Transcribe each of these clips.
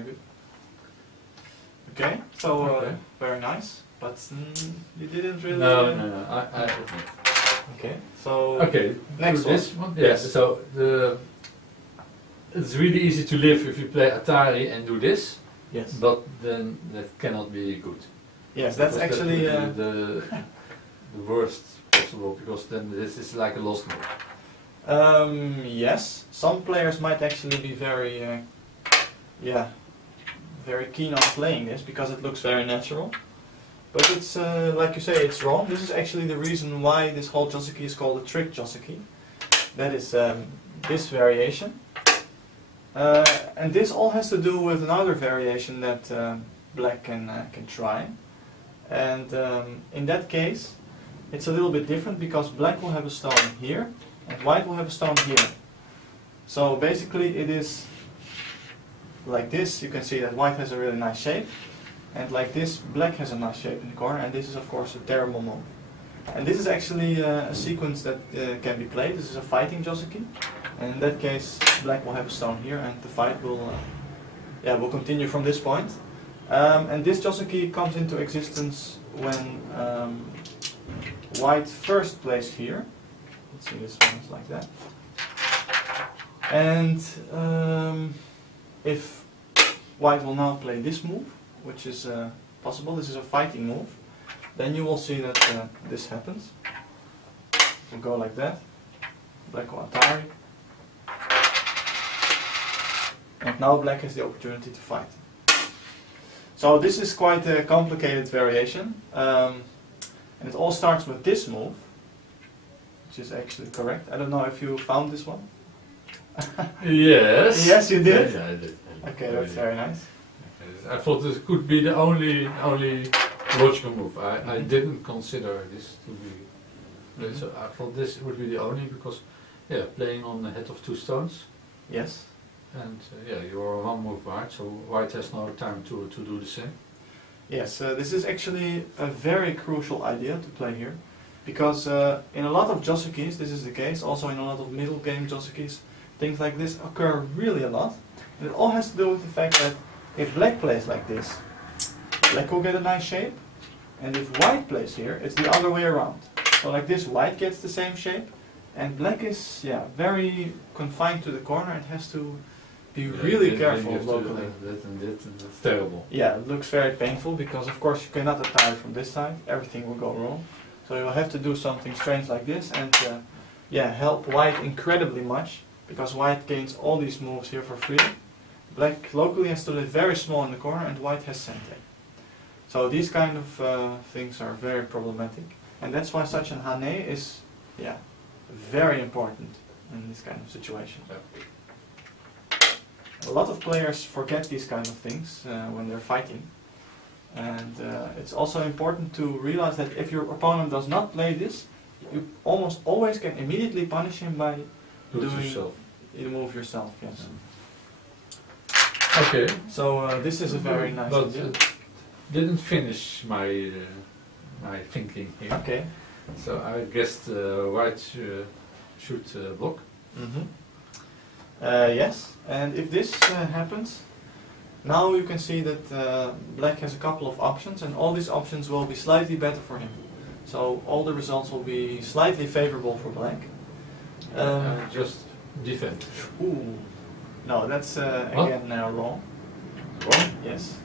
very good. Okay, so very nice, but you didn't really... No, I Okay, so... Okay, next this one. one? Yes, so it's really easy to live if you play Atari and do this, Yes. but then that cannot be good. Yes, that's Because actually... that would be the worst possible, because then this is like a lost move. yes, some players might actually be very, very keen on playing this because it looks very natural. But it's, like you say, it's wrong. This is actually the reason why this whole jockey is called a trick jockey. That is this variation. And this all has to do with another variation that black can try. And in that case, it's a little bit different because black will have a stone here and white will have a stone here. So basically it is like this. You can see that white has a really nice shape, and like this black has a nice shape in the corner, and this is of course a terrible move. And this is actually a sequence that can be played. This is a fighting jockey, and in that case black will have a stone here and the fight will will continue from this point. And this jockey comes into existence when white first plays here. Let's see, this one is like that. And if white will now play this move, which is possible, this is a fighting move, then you will see that this happens. We'll go like that. Black will Atari. And now black has the opportunity to fight. So this is quite a complicated variation. And it all starts with this move, which is actually correct. I don't know if you found this one. Yes. Yes, you did? Yeah, I did. Okay, that's very nice. I thought this could be the only logical move. I didn't consider this to be... So I thought this would be the only, because playing on the head of two stones. Yes. And you are one move right, so white has no time to do the same. Yes, this is actually a very crucial idea to play here, because in a lot of jossekeys this is the case, also in a lot of middle game jossekeys, things like this occur really a lot. And it all has to do with the fact that if black plays like this, black will get a nice shape, and if white plays here, it's the other way around. So like this, white gets the same shape, and black is very confined to the corner and has to be really careful locally. That's terrible. Yeah, it looks very painful because of course you cannot attire from this side, everything will go wrong. So you'll have to do something strange like this and help white incredibly much, because white gains all these moves here for free. Black locally has to live very small in the corner and white has sente. So these kind of things are very problematic, and that's why such an hane is very important in this kind of situation. A lot of players forget these kind of things when they're fighting, and it's also important to realize that if your opponent does not play this, you almost always can immediately punish him by doing the move yourself. Yes. Okay. So this is a very nice idea. Didn't finish my my thinking here. Okay. So I guessed white should block. Mm-hmm. Yes, and if this happens, now you can see that black has a couple of options, and all these options will be slightly better for him. So all the results will be slightly favorable for black. Just defend. Ooh, no, that's again wrong. Wrong? Yes,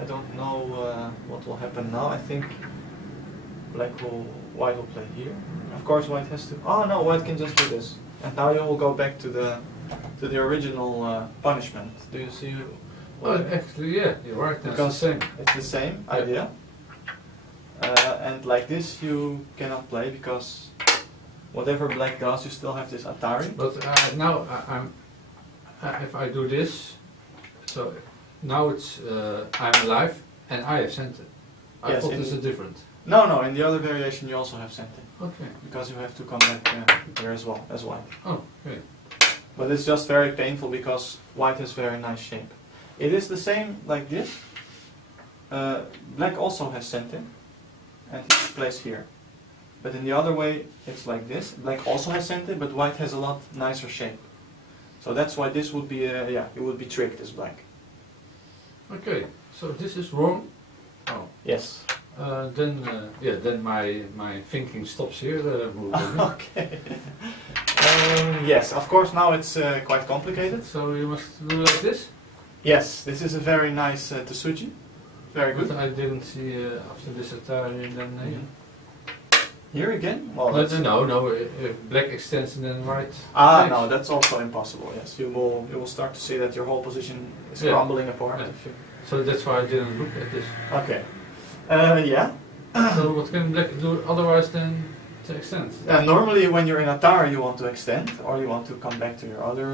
I don't know what will happen now. I think white will play here. Of course, white has to. Oh no, white can just do this, and now you will go back to the original punishment. Do you see? Oh, actually, yeah, you're right. That's because the same. It's the same idea. And like this, you cannot play because whatever black does, you still have this Atari. But now if I do this, so now it's I'm alive and I have sent it. I thought this is different. No, in the other variation you also have sent it. Okay. Because you have to come back here as well, as white. Oh, okay. But it's just very painful because white has very nice shape. It is the same like this. Black also has sent it, and he plays here. But in the other way, it's like this. Black also has sent it, but white has a lot nicer shape. So that's why this would be, it would be tricked as black. Okay, so this is wrong. Oh. Yes. Then my thinking stops here. Okay. Yes, of course now it's quite complicated. So you must do like this? Yes, this is a very nice Tsuji. Very good. But I didn't see after this Atari then... Here again? Well, no, if black extends and then white... No, that's also impossible, yes. You will start to see that your whole position is crumbling apart. Yeah. So that's why I didn't look at this. Okay. Yeah. So what can black do otherwise than to extend? Normally when you're in Atari you want to extend, or you want to come back to your other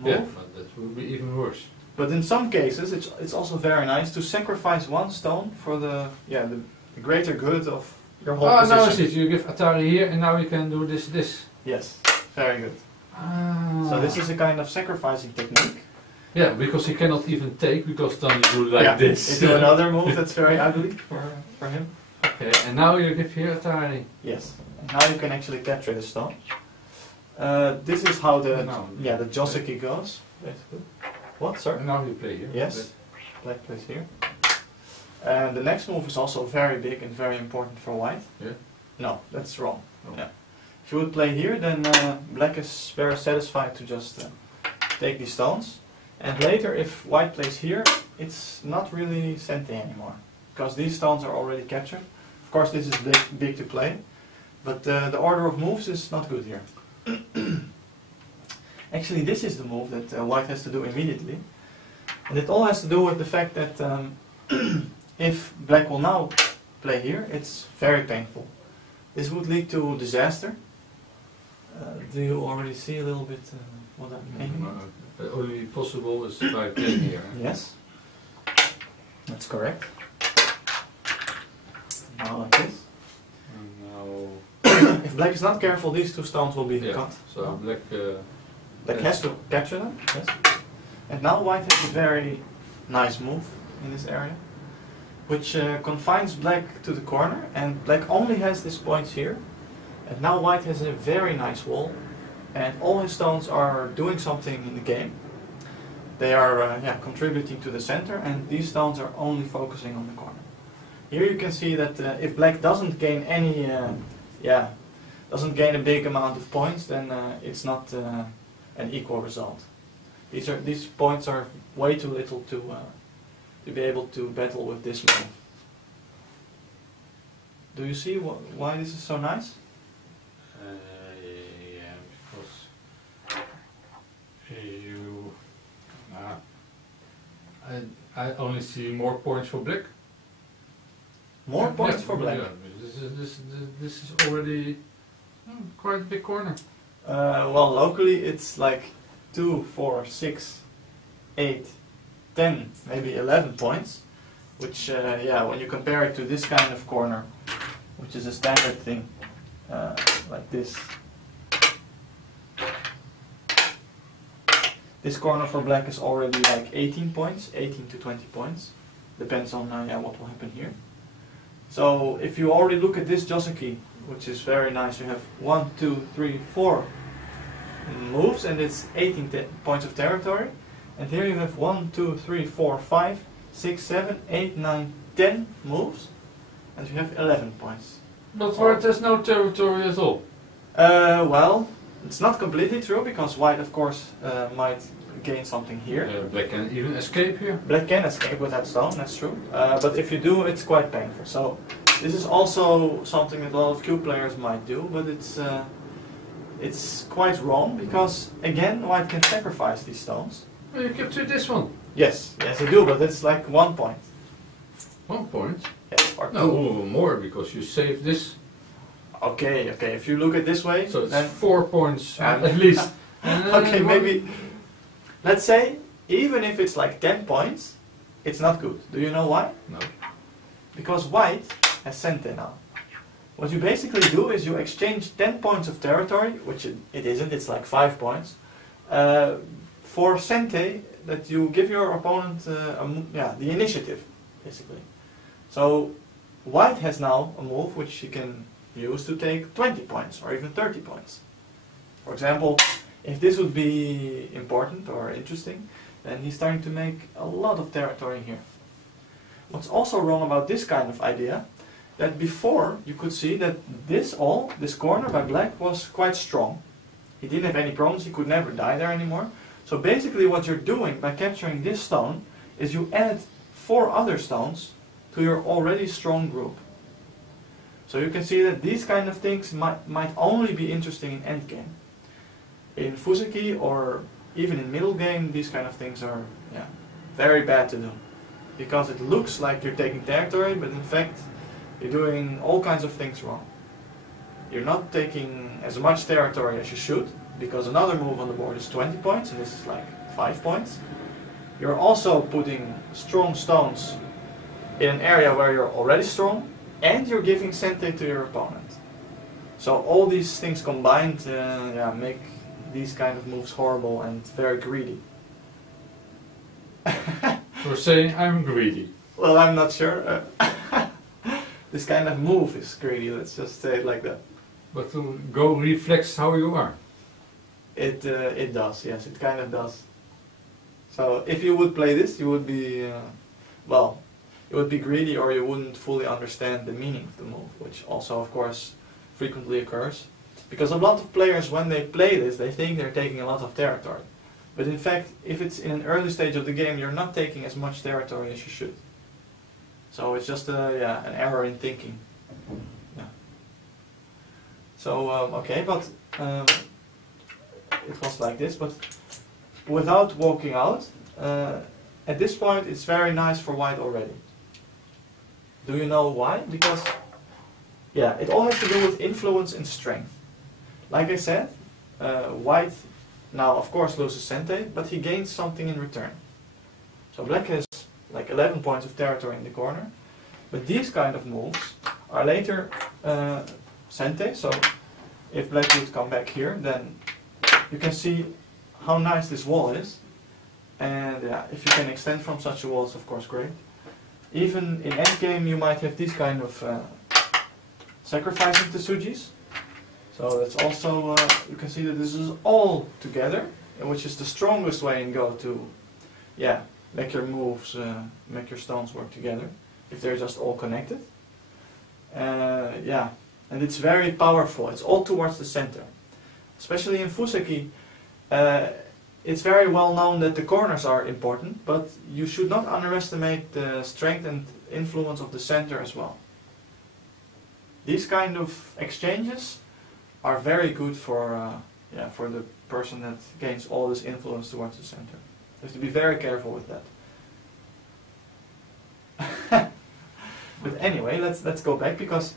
move. Yeah, but that would be even worse. But in some cases it's also very nice to sacrifice one stone for the greater good of your whole position. Now I see it. You give Atari here and now you can do this. Yes, very good. So this is a kind of sacrificing technique. Yeah, because he cannot even take, because then you do like this. You do another move that's very ugly for him. Okay, and now you give here Atari. Yes, and now you can actually capture the stone. This is how the Joseki goes, basically. What, sorry? And now you play here. Yes, black plays here. And the next move is also very big and very important for white. Yeah. No, that's wrong. Oh. Yeah. If you would play here, then black is very satisfied to just take these stones. And later, if white plays here, it's not really sente anymore, because these stones are already captured. Of course, this is big to play, but the order of moves is not good here. Actually, this is the move that white has to do immediately, and it all has to do with the fact that if black will now play here, it's very painful. This would lead to disaster. Do you already see a little bit what I'm aiming at? The only possible is by playing here. Yes, that's correct. Now like this. And now... If black is not careful, these two stones will be cut. So black... black has to capture them, yes. And now white has a very nice move in this area, which confines black to the corner, and black only has these points here. And now white has a very nice wall, and all his stones are doing something in the game. They are contributing to the center, and these stones are only focusing on the corner. Here you can see that if black doesn't gain any, doesn't gain a big amount of points, then it's not an equal result. These points are way too little to be able to battle with this move. Do you see why this is so nice? Yeah, because I only see more points for black. More points for black. Yeah, this is already quite a big corner. Well, locally it's like 2, 4, 6, 8, 10, maybe 11 points. Which, when you compare it to this kind of corner, which is a standard thing, like this. This corner for black is already like 18 points, 18 to 20 points. Depends on what will happen here. So if you already look at this Joseki, which is very nice, you have 1, 2, 3, 4 moves, and it's 18 points of territory. And here you have 1, 2, 3, 4, 5, 6, 7, 8, 9, 10 moves, and you have 11 points. But white has no territory at all. Well, it's not completely true, because white, of course, might gain something here. Black can even escape here. Black can escape with that stone, that's true. But if you do, it's quite painful. So this is also something that a lot of cube players might do, but it's quite wrong, because again, white can sacrifice these stones. Well, you captured this one. Yes, you do, but it's like 1 point. 1 point? Yes, or 2. No, more, because you saved this. Okay, if you look at it this way, so it's then 4 points at least. Okay, maybe, let's say, even if it's like 10 points, it's not good. Do you know why? No. Because white has sente now. What you basically do is you exchange 10 points of territory, which it isn't, it's like 5 points, for sente that you give your opponent the initiative, basically. So white has now a move which he can use to take 20 points or even 30 points. For example, if this would be important or interesting, then he's starting to make a lot of territory here. What's also wrong about this kind of idea, that before you could see that this corner by black was quite strong. He didn't have any problems, he could never die there anymore. So basically what you're doing by capturing this stone is you add 4 other stones to your already strong group. So you can see that these kind of things might only be interesting in endgame. In Fuseki or even in middle game, these kind of things are very bad to do. Because it looks like you're taking territory, but in fact you're doing all kinds of things wrong. You're not taking as much territory as you should, because another move on the board is 20 points and this is like 5 points. You're also putting strong stones in an area where you're already strong, and you're giving Sente to your opponent. So all these things combined make these kind of moves horrible and very greedy. You're saying I'm greedy. Well, I'm not sure. This kind of move is greedy, let's just say it like that. But to go reflects how you are. It does, yes, it kind of does. So if you would play this, you would be, well, you would be greedy, or you wouldn't fully understand the meaning of the move, which also, of course, frequently occurs. Because a lot of players, when they play this, they think they're taking a lot of territory. But in fact, if it's in an early stage of the game, you're not taking as much territory as you should. So it's just an error in thinking. Yeah. So, okay, but it was like this, but without walking out, at this point it's very nice for white already. Do you know why? Because, it all has to do with influence and strength. Like I said, white now of course loses Sente, but he gains something in return. So black has like 11 points of territory in the corner, but these kind of moves are later Sente, so if black would come back here, then you can see how nice this wall is, and if you can extend from such a wall, it's of course great. Even in endgame you might have this kind of sacrificing Tsujis. So that's also, you can see that this is all together, which is the strongest way in Go to, make your moves, make your stones work together, if they're just all connected. And it's very powerful, it's all towards the center. Especially in Fuseki, it's very well known that the corners are important, but you should not underestimate the strength and influence of the center as well. These kind of exchanges are very good for the person that gains all this influence towards the center. You have to be very careful with that. But anyway, let's go back, because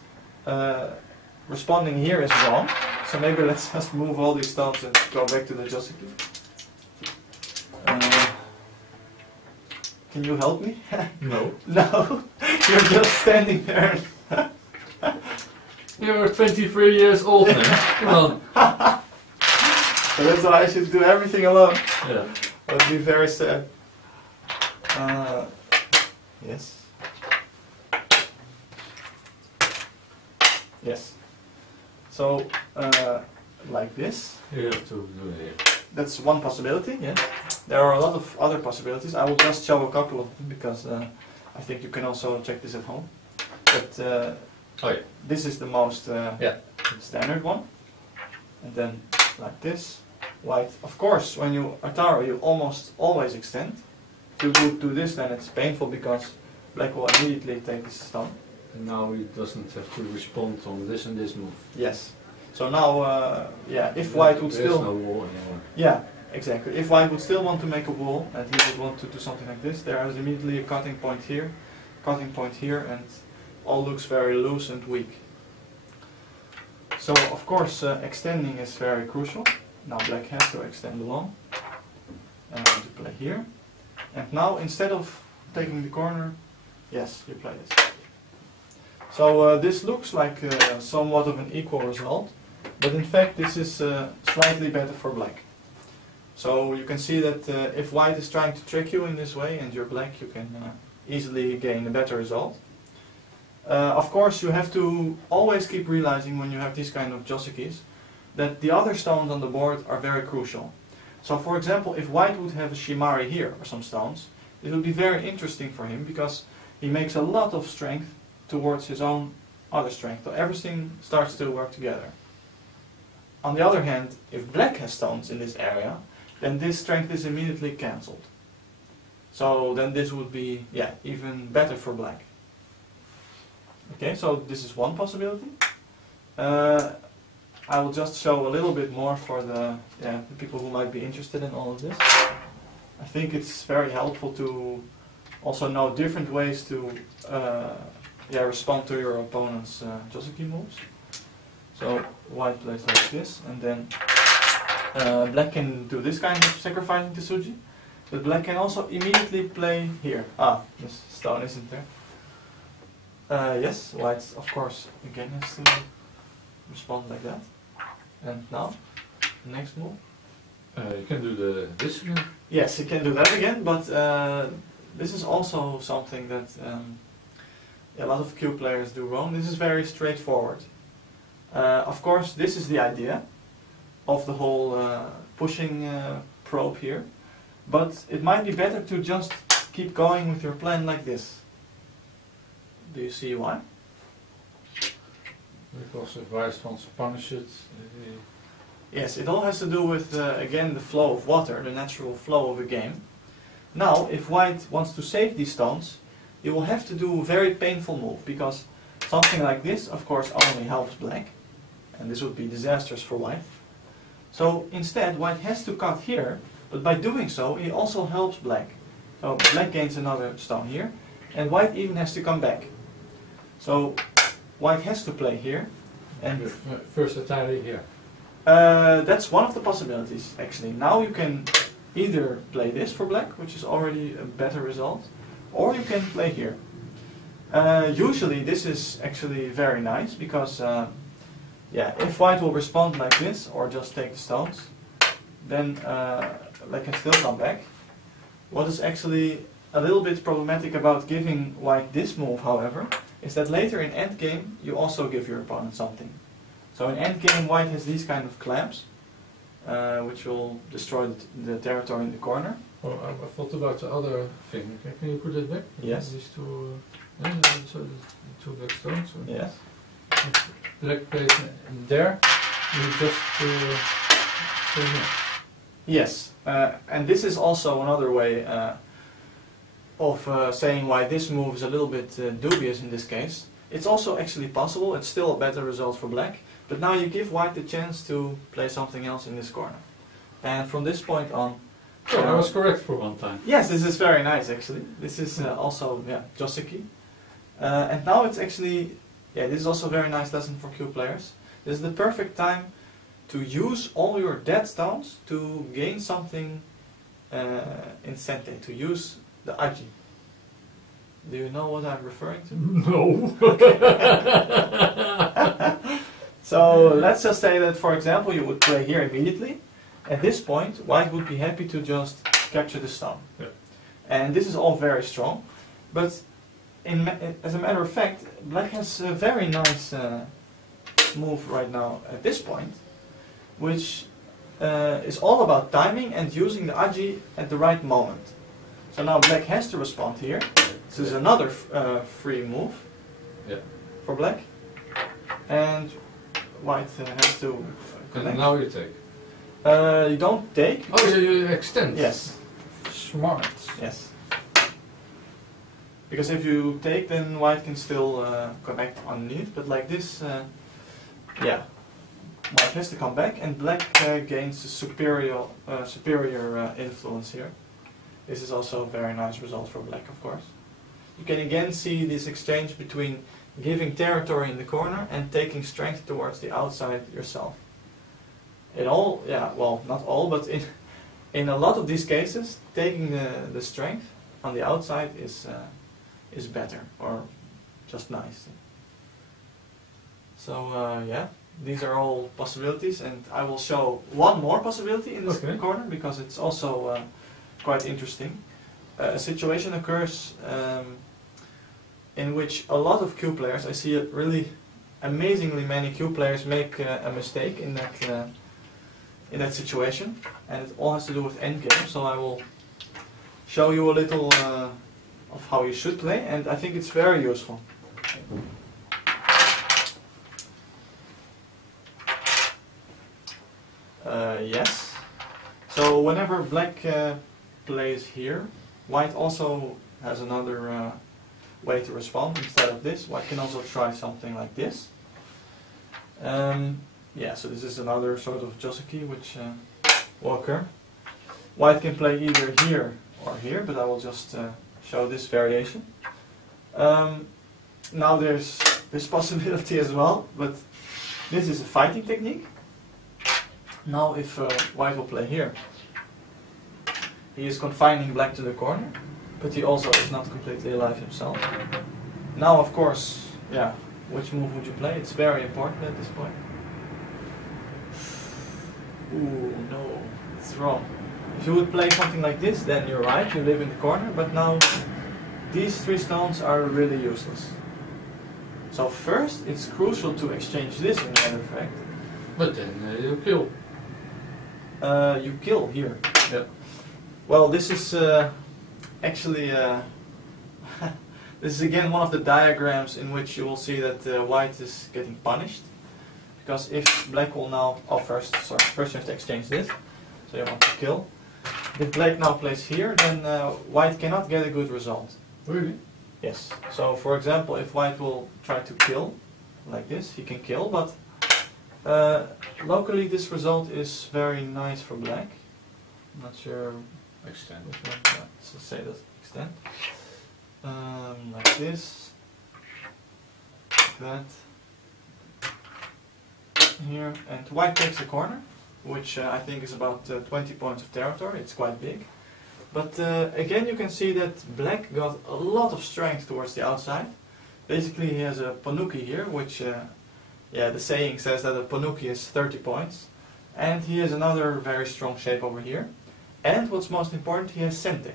responding here is wrong. So maybe let's just move all these stones and go back to the Joseki. Can you help me? No. No, you're just standing there. You're 23 years old man. Come on. So that's why I should do everything alone. Yeah. That would be very sad. Yes. Yes. So, like this. You have to do it. That's one possibility, yes. There are a lot of other possibilities. I will just show a couple of them, because I think you can also check this at home. But this is the most standard one. And then like this. White. Of course, when you Ataro, you almost always extend. If you do this, then it's painful, because black will immediately take this stone. And now he doesn't have to respond on this and this move. Yes. So now, if white would still... There's no wall anymore. Yeah, exactly. If white would still want to make a wall, and he would want to do something like this, there is immediately a cutting point here, and all looks very loose and weak. So, of course, extending is very crucial. Now black has to extend along, and I'm going to play here. And now, instead of taking the corner, yes, you play this. So this looks like somewhat of an equal result, but in fact this is slightly better for black. So you can see that if white is trying to trick you in this way and you're black, you can easily gain a better result. Of course, you have to always keep realizing when you have these kind of Josekis that the other stones on the board are very crucial. So for example, if white would have a shimari here or some stones, it would be very interesting for him because he makes a lot of strength towards his own other strength. So everything starts to work together. On the other hand, if black has stones in this area, then this strength is immediately cancelled. So then this would be, yeah, even better for black. Okay, so this is one possibility. I will just show a little bit more for the people who might be interested in all of this. I think it's very helpful to also know different ways to respond to your opponent's Josuke moves. So white plays like this, and then black can do this kind of sacrificing to Tsuji, but black can also immediately play here. Ah, this stone isn't there. Yes, white of course again has to respond like that. And now, next move. You can do this again. Yes, you can do that again, but this is also something that a lot of Q players do wrong. This is very straightforward. Of course, this is the idea of the whole pushing probe here, but it might be better to just keep going with your plan like this. Do you see why? Because if white wants to punish it... Yes, it all has to do with, again, the flow of water, the natural flow of a game. Now, if white wants to save these stones, he will have to do a very painful move, because something like this, of course, only helps black, and this would be disastrous for white. So instead, white has to cut here, but by doing so, he also helps black. So black gains another stone here, and white even has to come back. So white has to play here, and versatility here. that's one of the possibilities, actually. Now you can either play this for black, which is already a better result, or you can play here. Usually this is actually very nice, because if white will respond like this, or just take the stones, then black can still come back. What is actually a little bit problematic about giving white this move, however, is that later in endgame you also give your opponent something. So in endgame white has these kind of clamps, which will destroy the territory in the corner. Oh, I thought about the other thing. Can you put it back? Yes. These two, so the two black stones. So Yes. Black plays in there. You just play here. Yes, and this is also another way of saying why this move is a little bit dubious in this case. It's also actually possible, it's still a better result for black, but now you give white the chance to play something else in this corner. And from this point on... So I was correct for one time. Yes, this is very nice actually. This is also Josuke. And now it's actually, this is also a very nice lesson for Q players. This is the perfect time to use all your dead stones to gain something in Sente, to use the Aji. Do you know what I'm referring to? No. So let's just say that, for example, you would play here immediately. At this point, white would be happy to just capture the stone. Yeah. And this is all very strong. But as a matter of fact, black has a very nice move right now at this point, which is all about timing and using the Aji at the right moment. So now black has to respond here. This is another free move for black. And white has to connect. And now you take. You don't take. Oh, you extend. Yes. Smart. Yes. Because if you take, then white can still connect underneath. But like this, white has to come back, and black gains a superior influence here. This is also a very nice result for black, of course. You can again see this exchange between giving territory in the corner and taking strength towards the outside yourself. In all, well, not all, but in a lot of these cases, taking the strength on the outside is better, or just nice. So these are all possibilities, and I will show one more possibility in this corner, because it's also quite interesting. A situation occurs in which a lot of Q players, I see it really amazingly many Q players make a mistake in that in that situation, and it all has to do with endgame. So I will show you a little of how you should play, and I think it's very useful. Yes. So whenever black plays here, white also has another way to respond instead of this. White can also try something like this. Yeah, so this is another sort of Josuke which will occur. White can play either here or here, but I will just show this variation. Now there's this possibility as well, but this is a fighting technique. Now if white will play here, he is confining black to the corner, but he also is not completely alive himself. Now of course, yeah, which move would you play? It's very important at this point. Ooh, no, it's wrong. If you would play something like this, then you're right, you live in the corner, but now these 3 stones are really useless. So first, it's crucial to exchange this in matter of fact. But then you kill. You kill here. Yeah. Well, this is actually this is again one of the diagrams in which you will see that white is getting punished. Because if black will now, first you have to exchange this, so you want to kill. If black now plays here, then white cannot get a good result. Really? Yes. So for example, if white will try to kill, like this, he can kill, but locally this result is very nice for black. I'm not sure Extend. which one, yeah, let's say that extent. Like this, like that. Here, and white takes the corner, which I think is about 20 points of territory. It's quite big. But again, you can see that black got a lot of strength towards the outside. Basically, he has a panuki here, which, yeah, the saying says that a panuki is 30 points. And he has another very strong shape over here. And what's most important, he has sente.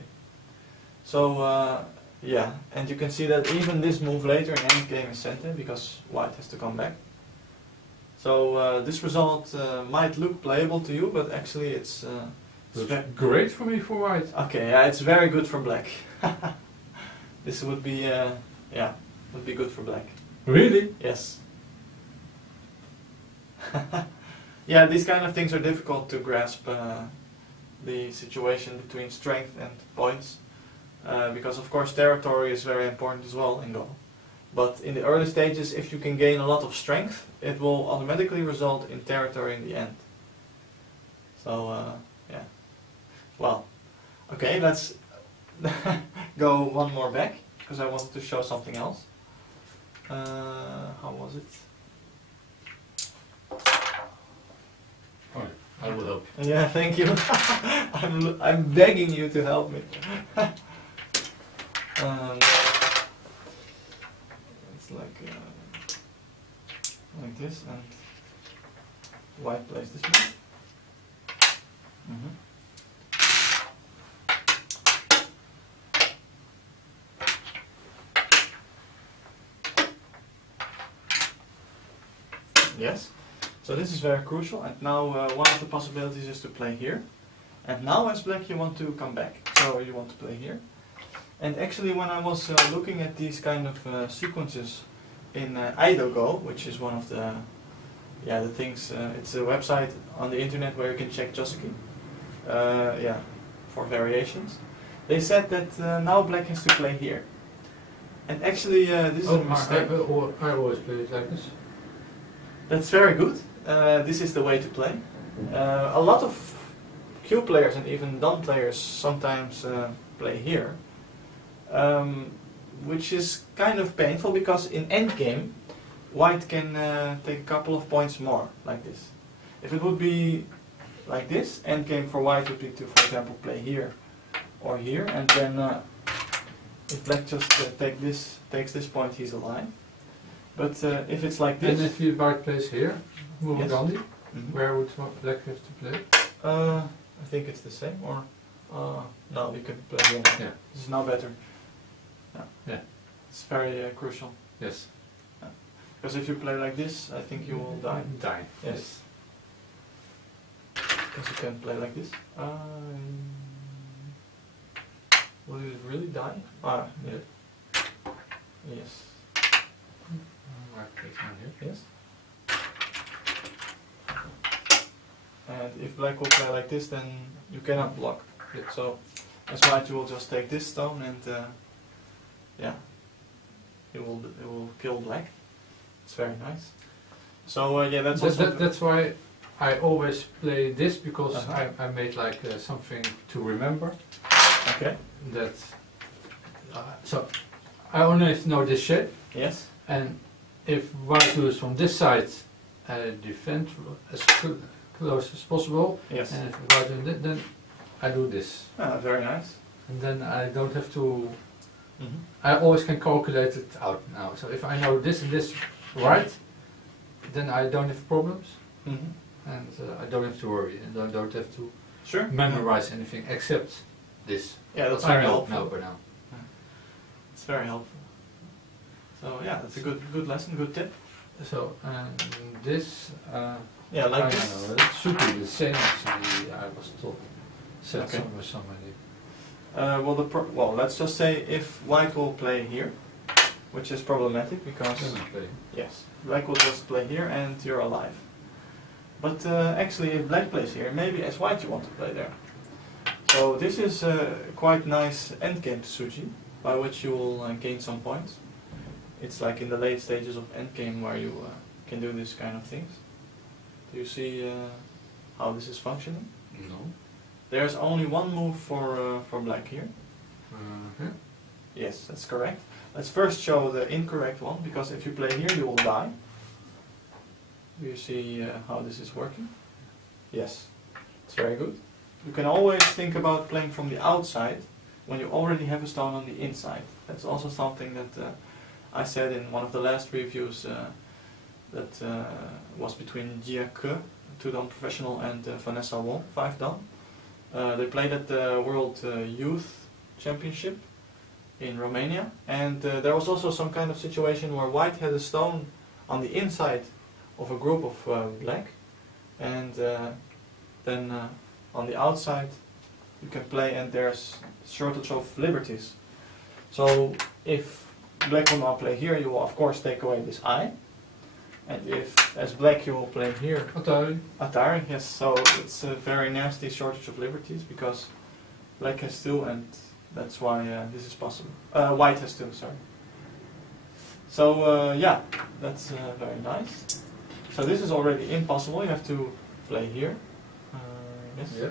So, yeah, and you can see that even this move later in endgame is sente, because white has to come back. So this result might look playable to you, but actually it's great for me for white. okay. Yeah, it's very good for black. This would be yeah, would be good for black. Really? Yes. Yeah, these kind of things are difficult to grasp the situation between strength and points, because of course territory is very important as well in Go. But in the early stages, if you can gain a lot of strength, it will automatically result in territory in the end. So, yeah. Well, okay, let's go one more back, because I wanted to show something else. How was it? Alright, I will help. Yeah, thank you. I'm begging you to help me. It's like this, and white plays this one. Yes, so this is very crucial, and now one of the possibilities is to play here. And now as black you want to come back, so you want to play here. And actually when I was looking at these kind of sequences in Idogo, which is one of the things, it's a website on the internet where you can check Josuke, yeah, for variations. They said that now black has to play here. And actually this is a mistake. I always play it like this. That's very good. This is the way to play. A lot of Q players and even Don players sometimes play here, which is kind of painful because in endgame white can take a couple of points more, like this. If it would be like this, endgame for white would be to, for example, play here or here, and then if black just takes this point, he's alive. But if it's like this... And if white plays here, Murugandi, yes. Where would black have to play? I think it's the same, or... no, we could play here. Yeah. This is now better. Yeah. It's very crucial. Yes. Because if you play like this, I think you will die. Die. Yes. Because you can play like this. Will it really die? Ah, yeah. Yes. Right, place one here. Yes. And if black will play like this, then you cannot block. Yeah. So that's why you will just take this stone and yeah, it will kill black. It's very nice. So yeah, That's why I always play this, because Uh-huh. I made like something to remember. okay. That so I only have to know this shape, Yes. and if white moves from this side, defend as close as possible. Yes. And if white doing that, then I do this, Ah, very nice. and then I don't have to. Mm-hmm. I always can calculate it out now. So if I know this and this right, then I don't have problems, Mm-hmm. and I don't have to worry, and I don't have to Sure. memorize anything except this. Yeah, that's I very know helpful. now by now. It's very helpful. So yeah, that's a good lesson, good tip. So this. Yeah, like I this. don't know, it should be the same actually. I was told. Said Okay. somewhere somebody. Well, let's just say if white will play here, which is problematic because Doesn't play. yes, black will just play here and you're alive. But actually, if black plays here, maybe as white you want to play there. So this is a quite nice endgame Tsuji, by which you will gain some points. It's like in the late stages of endgame where you can do this kind of things. Do you see how this is functioning? No. There's only one move for black here. Uh-huh. Yes, that's correct. Let's first show the incorrect one, because if you play here you will die. Do you see how this is working? Yes, it's very good. You can always think about playing from the outside when you already have a stone on the inside. That's also something that I said in one of the last reviews that was between Jia Ke, 2-dan professional, and Vanessa Wong, 5-dan. They played at the World Youth Championship in Romania, and there was also some kind of situation where white had a stone on the inside of a group of black, and then on the outside you can play, and there's shortage of liberties. So if black will now play here, you will of course take away this eye, and if as black you will play here Atari. Atari, yes, so it's a very nasty shortage of liberties, because black has two, and that's why this is possible. White has two, sorry. So yeah, that's very nice. So this is already impossible, you have to play here. Yes. Yeah.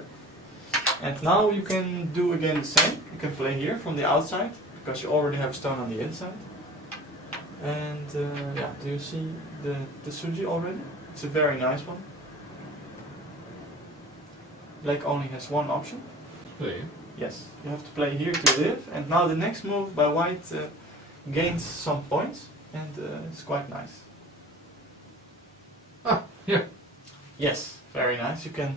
And now you can do again the same. You can play here from the outside, because you already have a stone on the inside. And yeah, do you see the Tsuji already? It's a very nice one. Black only has one option. Play. Yes, you have to play here to live. And now the next move by white gains some points, and it's quite nice. Ah, yeah. Yes, very nice. You can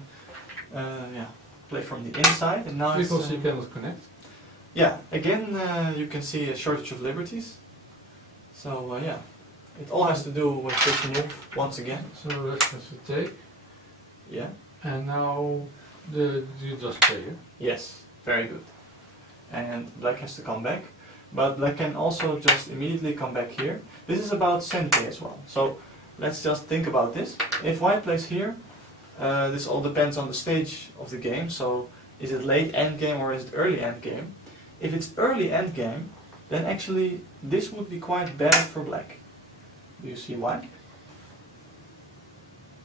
yeah, play from the inside, and now Because it's, you cannot connect. yeah, again you can see a shortage of liberties. So yeah, it all has to do with this move once again. So that's a take. Yeah. And now you just play here. Yes, very good. And black has to come back, but black can also just immediately come back here. This is about sente as well. So let's just think about this. If white plays here, this all depends on the stage of the game. So is it late endgame or is it early endgame? If it's early endgame, then actually this would be quite bad for black. Do you see why?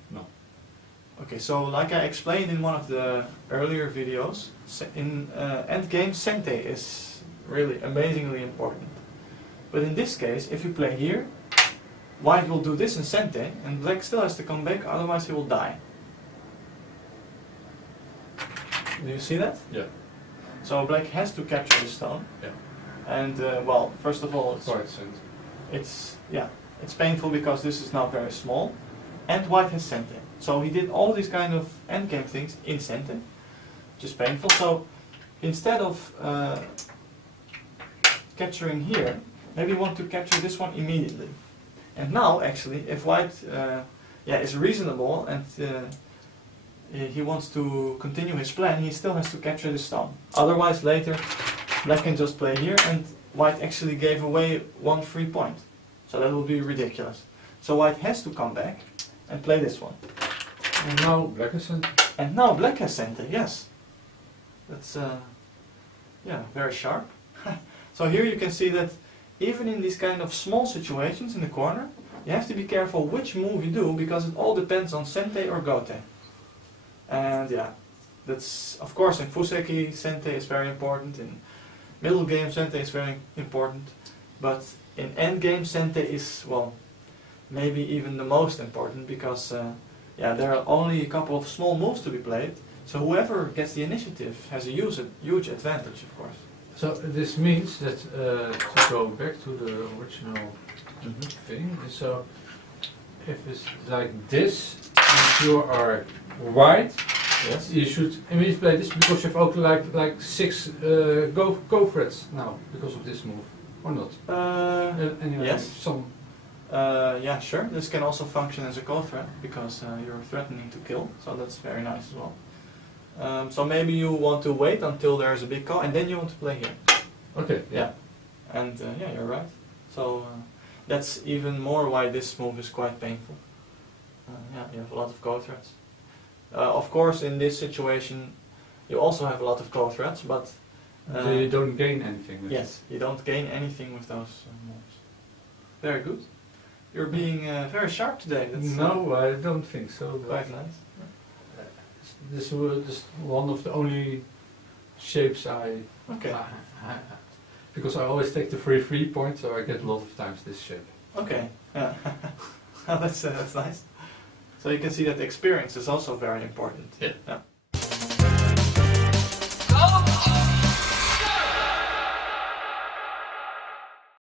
No. Okay, so like I explained in one of the earlier videos, in endgame sente is really amazingly important. But in this case, if you play here, white will do this in sente, and black still has to come back, otherwise he will die. Do you see that? Yeah. So black has to capture the stone. Yeah. And well, first of all, Quite sent. it's painful because this is now very small, and white has sente. So he did all these kind of endgame things in sente, which is painful. So instead of capturing here, maybe you want to capture this one immediately. And now, actually, if white is reasonable and he wants to continue his plan, he still has to capture the stone. Otherwise, later, black can just play here, and white actually gave away one free point. So that would be ridiculous. So white has to come back and play this one. And now black has center. And now black has center, yes. That's, yeah, very sharp. So here you can see that even in these kind of small situations in the corner, you have to be careful which move you do, because it all depends on sente or gote. And yeah, that's, of course, in Fuseki, sente is very important. In middle game, sente is very important. But in endgame, sente is, well, maybe even the most important, because yeah, there are only a couple of small moves to be played. So whoever gets the initiative has a huge advantage, of course. So this means that, to go back to the original thing, so if it's like this, and you are white, Yes. you should immediately play this, because you've also like 6 go threats now, because of this move, or not? Anyway, yes. Some. Yeah, sure. This can also function as a co-threat, because you're threatening to kill, so that's very nice as well. So maybe you want to wait until there's a big call, and then you want to play here. Okay. Yeah. And yeah, you're right. So that's even more why this move is quite painful. Yeah, you have a lot of co-threats. Of course, in this situation, you also have a lot of co-threats, but You don't gain anything with yes, you don't gain anything with those moves. Very good. You're being very sharp today. That's, no, I don't think so. quite nice. This was one of the only shapes I... Okay. Because I always take the free point, so I get a lot of times this shape. Okay. Yeah. That's nice. So you can see that experience is also very important. Yeah.